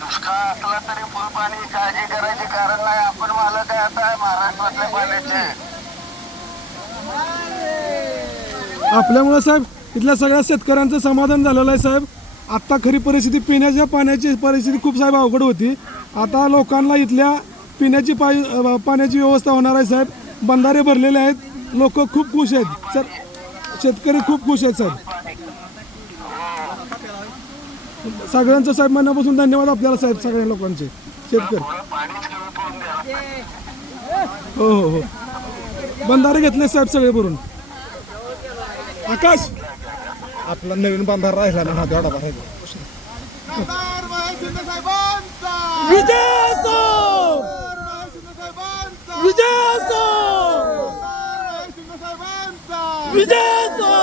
दुष्काळ असला तरी फुल पाणी काळजी करायची कारण नाही. आपण मालक आहे आता महाराष्ट्रातल्या पाण्याचे. आपल्यामुळे साहेब इथल्या सगळ्या शेतकऱ्यांचं समाधान झालेलं आहे साहेब. आत्ता खरी परिस्थिती पिण्याच्या पाण्याची परिस्थिती खूप साहेब अवघड होती. आता लोकांना इथल्या पिण्याची पाय पाण्याची व्यवस्था होणार आहे साहेब. बंधारे भरलेले आहेत. लोक खूप खुश आहेत. सर शेतकरी खूप खुश आहेत साहेब सगळ्यांचं साहेब मनापासून धन्यवाद आपल्याला साहेब सगळ्या लोकांचे. शेतकरी. हो हो हो. बंधारे घेतले साहेब सगळे भरून. आकाश? आपला नवीन बंधारा राहिला ना हा शिंदेसाहेबांचा विजय! 아, 미쳤어!